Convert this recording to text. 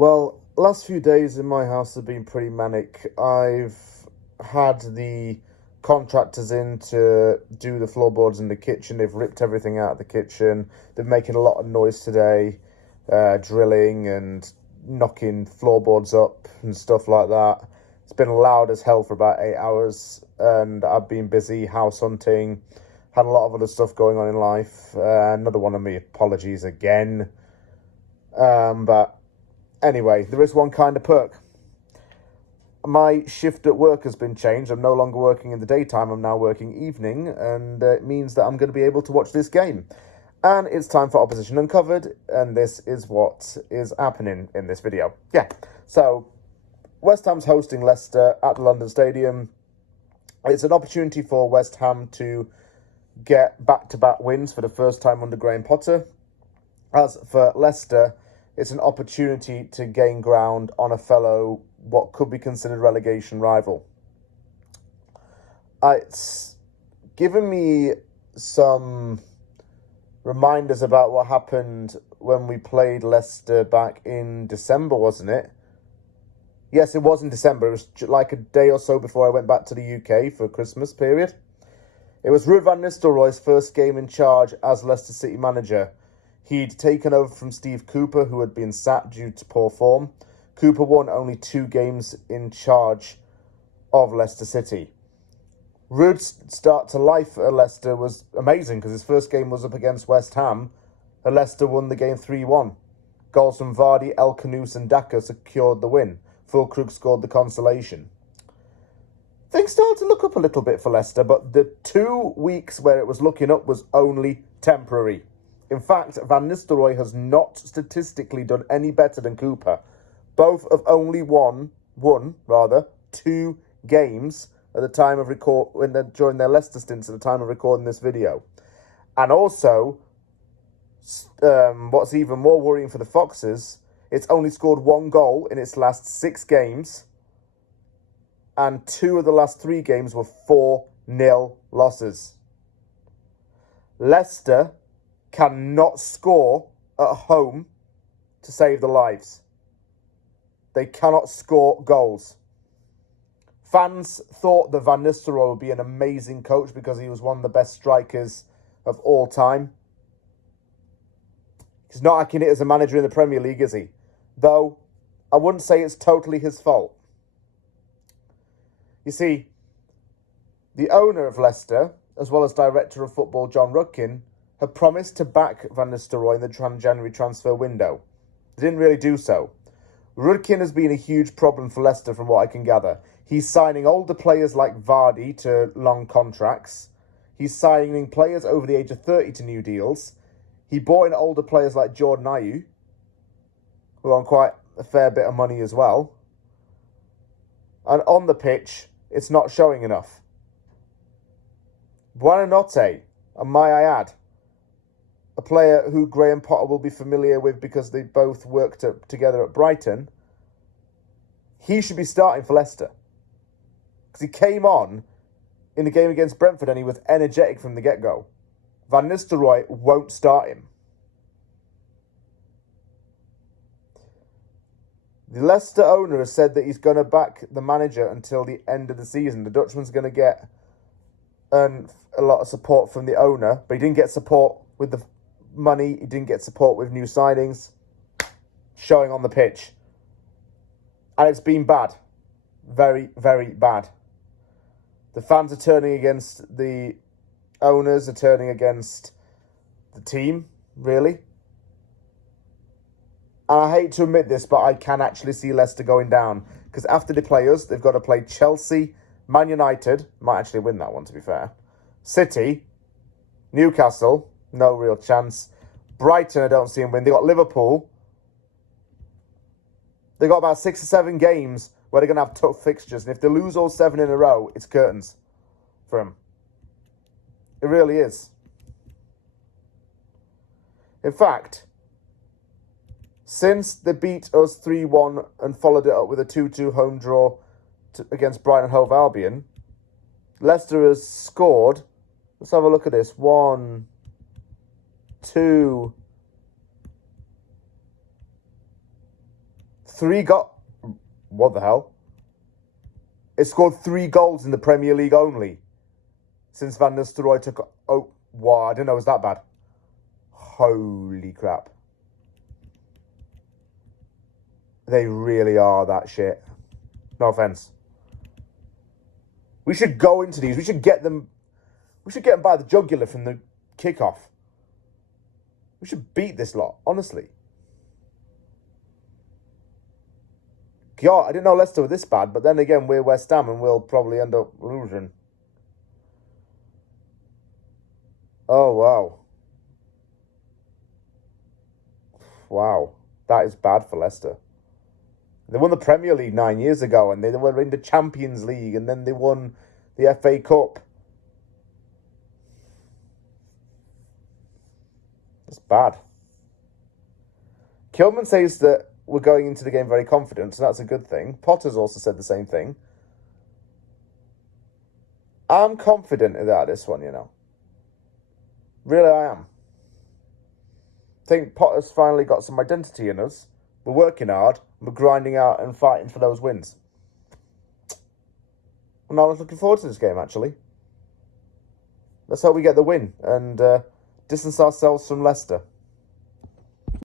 Well, last few days in my house have been pretty manic. I've had the contractors in to do the floorboards in the kitchen. They've ripped everything out of the kitchen. They're making a lot of noise today, drilling and knocking floorboards up and stuff like that. It's been loud as hell for about 8 hours, and I've been busy house hunting, had a lot of other stuff going on in life. Another one of my apologies again. But anyway, there is one kind of perk. My shift at work has been changed. I'm no longer working in the daytime. I'm now working evening, and it means that I'm going to be able to watch this game. And it's time for Opposition Uncovered, and this is what is happening in this video. Yeah, so West Ham's hosting Leicester at the London Stadium. It's an opportunity for West Ham to get back-to-back wins for the first time under Graham Potter. As for Leicester, it's an opportunity to gain ground on a fellow, what could be considered relegation rival. It's given me some reminders about what happened when we played Leicester back in December, wasn't it? Yes, it was in December. It was like a day or so before I went back to the UK for a Christmas period. It was Ruud van Nistelrooy's first game in charge as Leicester City manager. He'd taken over from Steve Cooper, who had been sacked due to poor form. Cooper won only 2 games in charge of Leicester City. Ruud's start to life at Leicester was amazing because his first game was up against West Ham, and Leicester won the game 3-1. Goals from Vardy, El Khanous and Daka secured the win. Fulkrug scored the consolation. Things started to look up a little bit for Leicester, but the 2 weeks where it was looking up was only temporary. In fact, Van Nistelrooy has not statistically done any better than Cooper. Both have only won 2 games at the time of during their Leicester stints at the time of recording this video. And also, what's even more worrying for the Foxes, it's only scored 1 goal in its last 6 games, and 2 of the last 3 games were 4-0 losses. Leicester cannot score at home to save their lives. They cannot score goals. Fans thought that Van Nistelrooy would be an amazing coach because he was one of the best strikers of all time. He's not acting it as a manager in the Premier League, is he? Though, I wouldn't say it's totally his fault. You see, the owner of Leicester, as well as director of football John Rudkin, had promised to back Van Nistelrooy in the January transfer window. They didn't really do so. Rudkin has been a huge problem for Leicester from what I can gather. He's signing older players like Vardy to long contracts. He's signing players over the age of 30 to new deals. He bought in older players like Jordan Ayew, who are on quite a fair bit of money as well. And on the pitch, it's not showing enough. Buonanotte, and may I add, a player who Graham Potter will be familiar with because they both worked together at Brighton, he should be starting for Leicester. Because he came on in the game against Brentford and he was energetic from the get-go. Van Nistelrooy won't start him. The Leicester owner has said that he's going to back the manager until the end of the season. The Dutchman's going to get a lot of support from the owner, but he didn't get support with the money. He didn't get support with new signings showing on the pitch. And it's been bad. Very, very bad. The fans are turning against the owners, are turning against the team, really. And I hate to admit this, but I can actually see Leicester going down. Because after they play us, they've got to play Chelsea, Man United, might actually win that one to be fair, City, Newcastle, no real chance. Brighton, I don't see them win. They got Liverpool. They got about 6 or 7 games where they're going to have tough fixtures. And if they lose all 7 in a row, it's curtains for them. It really is. In fact, since they beat us 3-1 and followed it up with a 2-2 home draw against Brighton and Hove Albion, Leicester has scored, let's have a look at this, 1, 2, What the hell? It scored 3 goals in the Premier League only since Van Nistelrooy took... Oh, wow, I didn't know it was that bad. Holy crap. They really are that shit. No offense. We should go into these. We should get them by the jugular from the kickoff. We should beat this lot, honestly. God, I didn't know Leicester were this bad, but then again, we're West Ham and we'll probably end up losing. Oh, wow. Wow. That is bad for Leicester. They won the Premier League 9 years ago, and they were in the Champions League, and then they won the FA Cup. That's bad. Kilman says that we're going into the game very confident, so that's a good thing. Potter's also said the same thing. I'm confident about this one, you know. Really, I am. I think Potter's finally got some identity in us. We're working hard. We're grinding out and fighting for those wins. And I was looking forward to this game, actually. Let's hope we get the win and distance ourselves from Leicester.